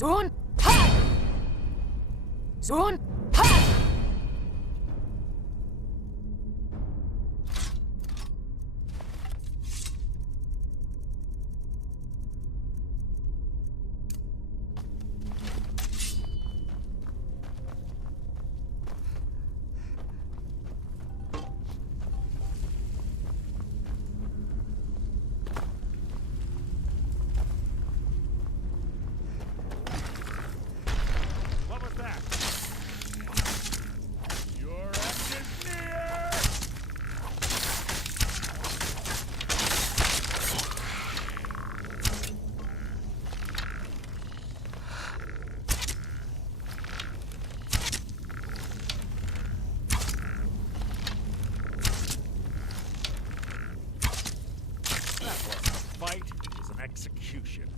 Soon! Ha! Soon! Ha! Execution.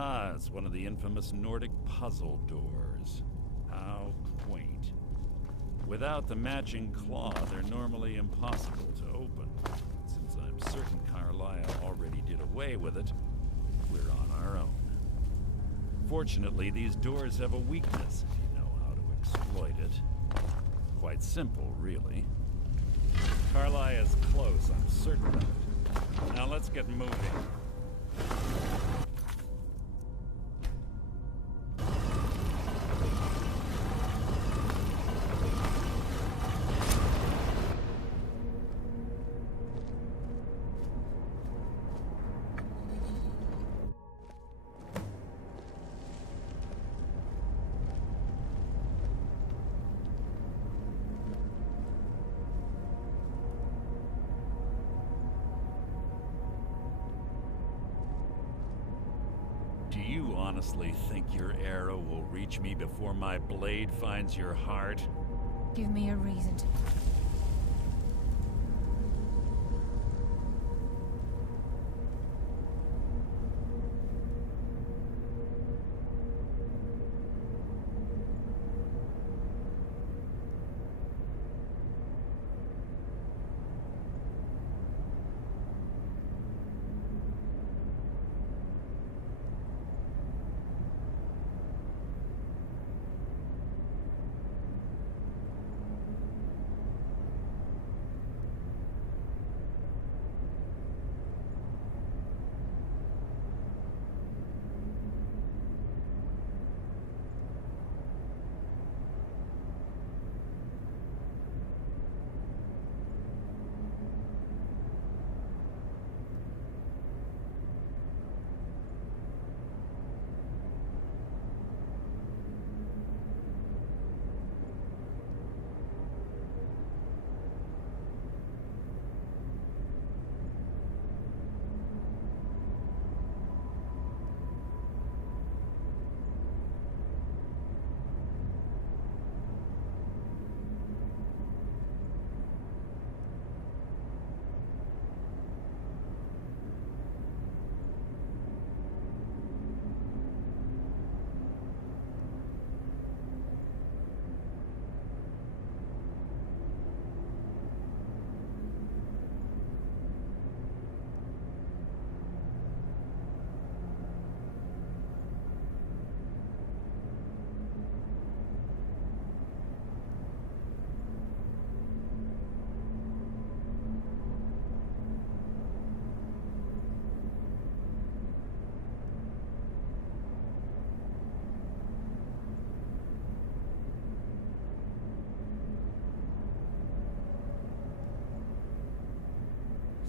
Ah, it's one of the infamous Nordic puzzle doors. How quaint. Without the matching claw, they're normally impossible to open. Since I'm certain Carlisle already did away with it, we're on our own. Fortunately, these doors have a weakness if you know how to exploit it. Quite simple, really. Carlisle is close, I'm certain of it. Now let's get moving. Do you honestly think your arrow will reach me before my blade finds your heart? Give me a reason to...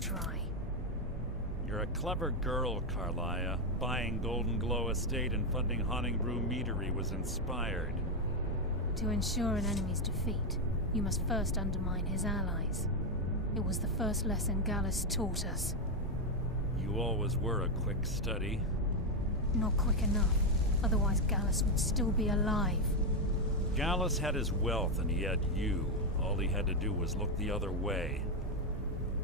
Try. You're a clever girl, Carlisle. Buying Golden Glow Estate and funding Honningbrew Meadery was inspired. To ensure an enemy's defeat, you must first undermine his allies. It was the first lesson Gallus taught us. You always were a quick study. Not quick enough. Otherwise, Gallus would still be alive. Gallus had his wealth and he had you. All he had to do was look the other way.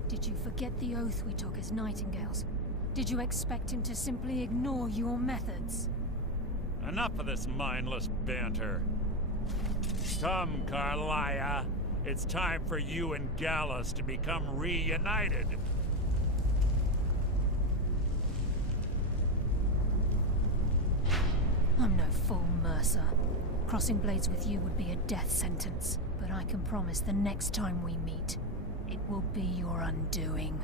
Did you forget the oath we took as Nightingales? Did you expect him to simply ignore your methods? Enough of this mindless banter. Come, Carlia. It's time for you and Gallus to become reunited. I'm no fool, Mercer. Crossing blades with you would be a death sentence. But I can promise the next time we meet, it will be your undoing.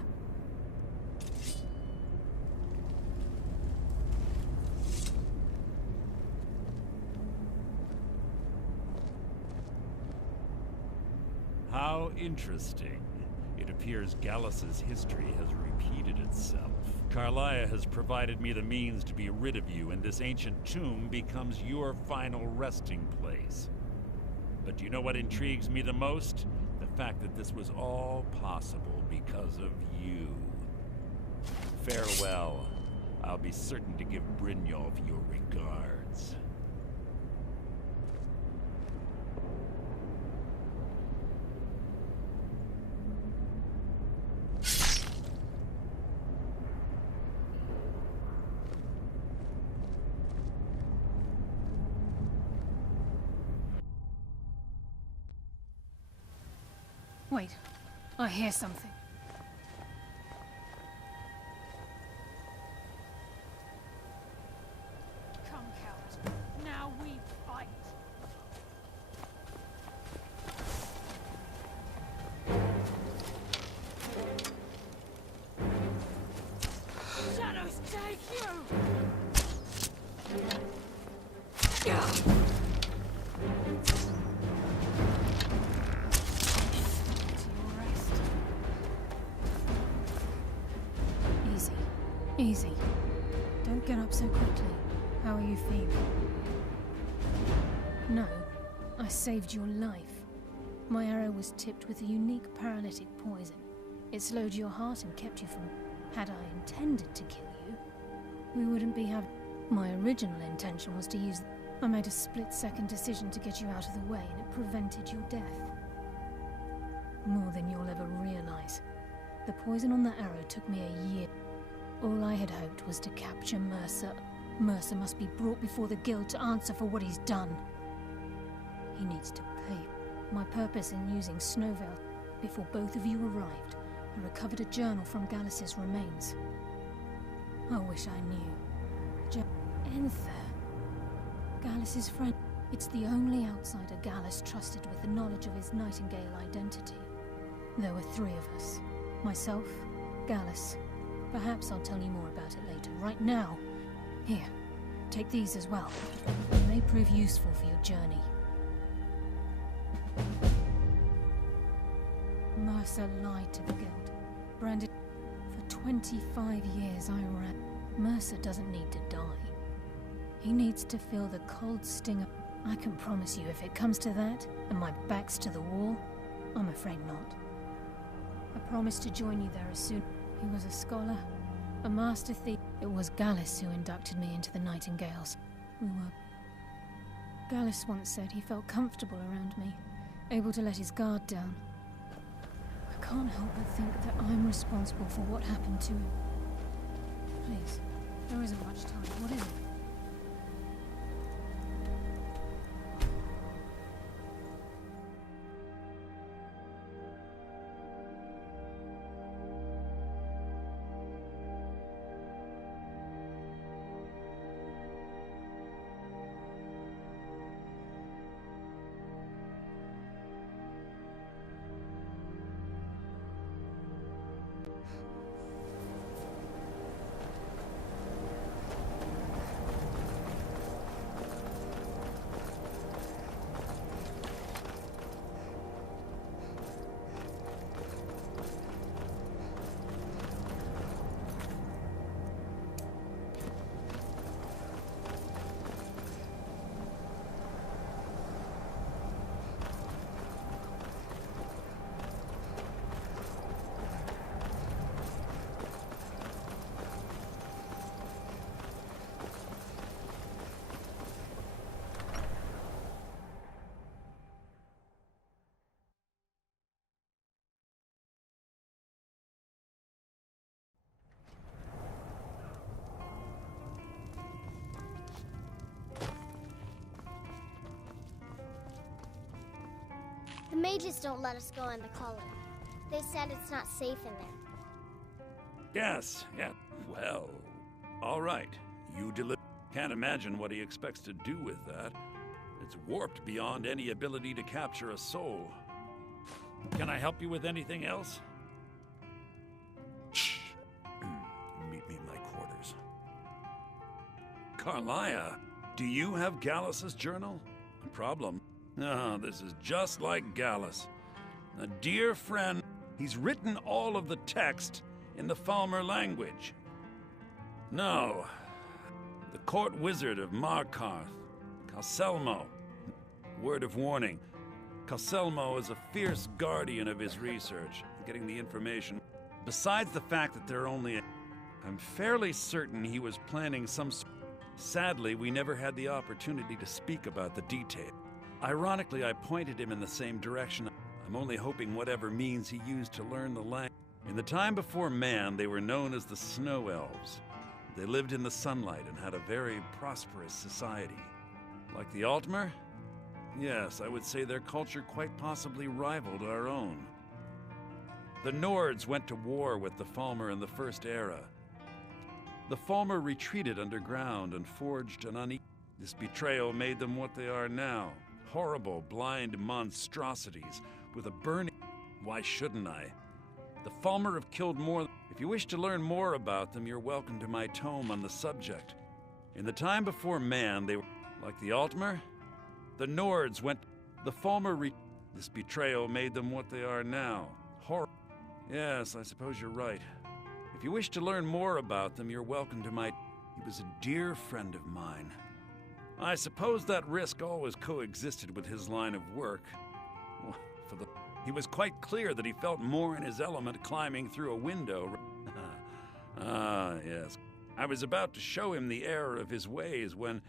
How interesting. It appears Gallus's history has repeated itself. Carlia has provided me the means to be rid of you, and this ancient tomb becomes your final resting place. But do you know what intrigues me the most? The fact that this was all possible because of you. Farewell. I'll be certain to give Brynjolf your regards. Wait, I hear something. Come, coward. Now we fight. Shadows take you! Easy. Don't get up so quickly. How are you feeling? No, I saved your life. My arrow was tipped with a unique paralytic poison. It slowed your heart and kept you from... Had I intended to kill you, we wouldn't be having... My original intention was to use... I made a split-second decision to get you out of the way, and it prevented your death. More than you'll ever realize. The poison on that arrow took me a year. All I had hoped was to capture Mercer. Mercer must be brought before the guild to answer for what he's done. He needs to pay. My purpose in using Snowveil, before both of you arrived, I recovered a journal from Gallus's remains. I wish I knew. Enther. Gallus's friend. It's the only outsider Gallus trusted with the knowledge of his Nightingale identity. There were 3 of us. Myself, Gallus. Perhaps I'll tell you more about it later. Right now, here, take these as well. They may prove useful for your journey. Mercer lied to the guild. Branded. For 25 years I ran. Mercer doesn't need to die. He needs to feel the cold sting of... I can promise you, if it comes to that, and my back's to the wall, I'm afraid not. I promise to join you there as soon... He was a scholar, a master thief. It was Gallus who inducted me into the Nightingales. We were... Gallus once said he felt comfortable around me, able to let his guard down. I can't help but think that I'm responsible for what happened to him. Please, there isn't much time. What is it? mages don't let us go in the colony. They said it's not safe in there. Yes, yeah. Well, all right. You deliver. Can't imagine what he expects to do with that. It's warped beyond any ability to capture a soul. Can I help you with anything else? Shh. Meet me in my quarters. Carlia, do you have Gallus's journal? A problem? No, this is just like Gallus. A dear friend. He's written all of the text in the Falmer language. No. The court wizard of Markarth, Calselmo. Word of warning. Calselmo is a fierce guardian of his research, getting the information. Besides the fact that they're only... I'm fairly certain he was planning some... Sadly, we never had the opportunity to speak about the detail. Ironically, I pointed him in the same direction. I'm only hoping whatever means he used to learn the language. In the time before man, they were known as the Snow Elves. They lived in the sunlight and had a very prosperous society. Like the Altmer? Yes, I would say their culture quite possibly rivaled our own. The Nords went to war with the Falmer in the First Era. The Falmer retreated underground and forged an unequal. This betrayal made them what they are now. Horrible, blind monstrosities with a burning... Why shouldn't I? The Falmer have killed more... If you wish to learn more about them, you're welcome to my tome on the subject. In the time before man, they were... Like the Altmer? The Nords went... The Falmer This betrayal made them what they are now. Horrible. Yes, I suppose you're right. If you wish to learn more about them, you're welcome to my... He was a dear friend of mine. I suppose that risk always coexisted with his line of work. He was quite clear that he felt more in his element climbing through a window. Ah, yes. I was about to show him the error of his ways when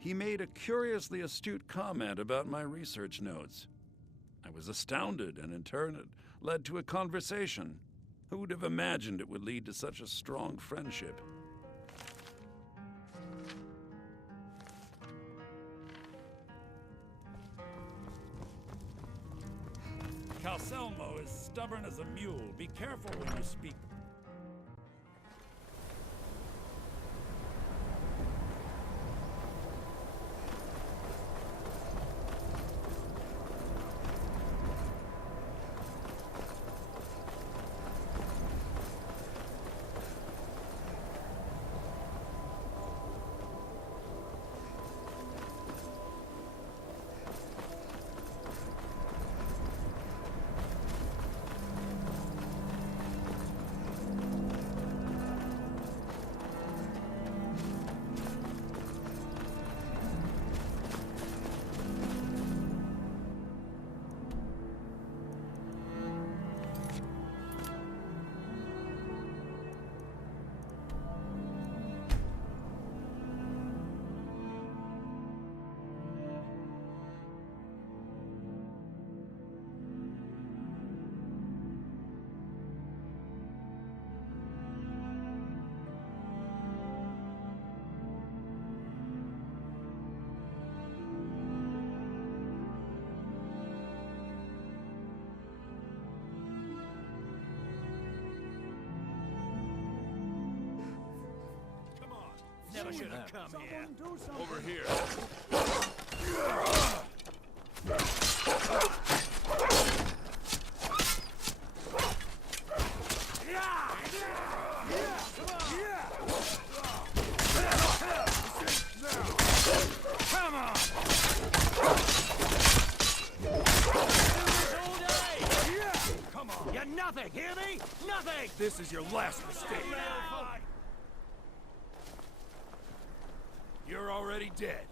he made a curiously astute comment about my research notes. I was astounded, and in turn it led to a conversation. Who would have imagined it would lead to such a strong friendship? Calselmo is stubborn as a mule. Be careful when you speak. Never should have come here. Over here. Come on! Come on! You're nothing, hear me? Nothing! This is your last mistake. You're already dead.